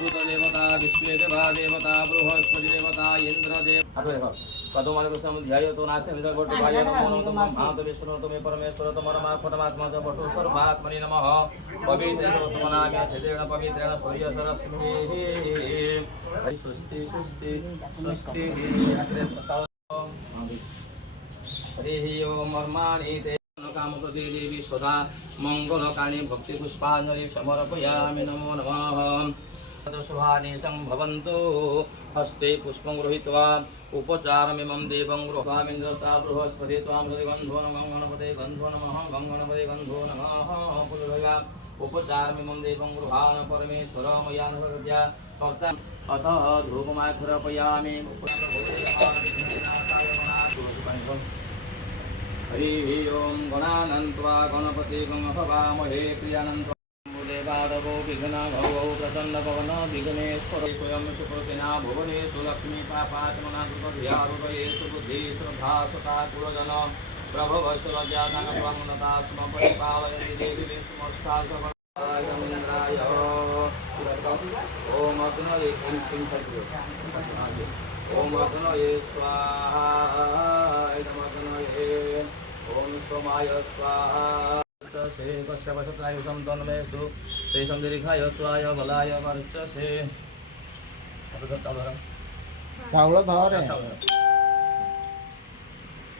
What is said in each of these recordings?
देवता विश्वेदेवा देवता बृहस्पति देवता इंद्रदेव पदोमालकृष्णध्यायतो नास्ति विदर्भटुकाय नमो नमः भात विष्णु तुमे परमेश्वर तमरमा परमात्मा च भटु सर्वात्मनि नमः पवित्रेण सर्वतमनाम्य छेदेन पवित्रेण सूर्य सरस्वती स्वस्ति स्वस्ति स्वस्ति हरिः ओम मर्माणि ते कामप्रदे देवी सदा मंगलकानि भक्ति पुष्पाञ्जलि समर्पयामि नमो नमः शुभानि संभवन्तु हस्ते पुष्पं गृहीत्वा उपचारमिमं देवं गृहामिन्द्रता बृहस्पति त्वां गन्धो नमः गणपते गन्धो नमः गणपते गन्धो नमः पुरुषया उपचारमिमं देवं गृहाण परमेश्वर मया नवद्या अतः धूपमाघ्रपयामि हरिः ओम गणानन्त्वा गणपति गणहवामहे प्रियानन्त्वा देवादवो विघ्नभवो प्रसन्नपवन विघ्नेश्वर स्वयं सुकृतिना भुवनेषु लक्ष्मी पापात्मना कृतधियारूपयेषु बुद्धि श्रद्धा सता कुलजन प्रभवश्वरज्ञातनत्वङ्गता स्म परिपालयति देवी विष्णुष्टार्थपराय ओम अग्नये किं ओम अग्नये स्वाहा ओम सोमाय स्वाहा से कश्यपशत्रायुषं तन्मेस्तु तेषं दीर्घाय त्वाय बलाय वर्चसे चावल धरे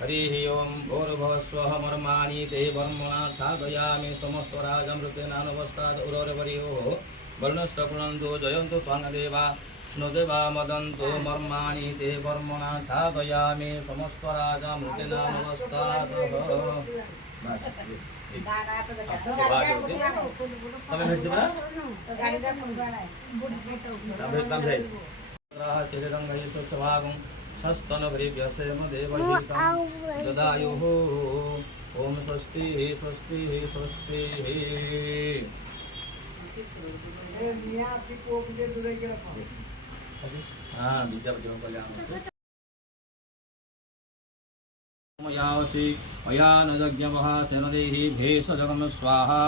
हरिः ओम भूर्भुवस्वः मर्माणि ते वर्मणा छादयामि समस्तराजमृतेनानुपस्ताद् उरवरियोः वर्णस्तपुनन्तु जयन्तु त्वङ्गदेवा स्नुदेवा मदन्तु मर्माणि ते वर्मणा छादयामि समस्तराजमृतेनानुपस्ताद् ओम स्वस्ति स्वस्ति स्वस्ति हाँ बीजा बच्चों को मयावशी मया न यज्ञवः सेनदेहि भेषजगम स्वाहा।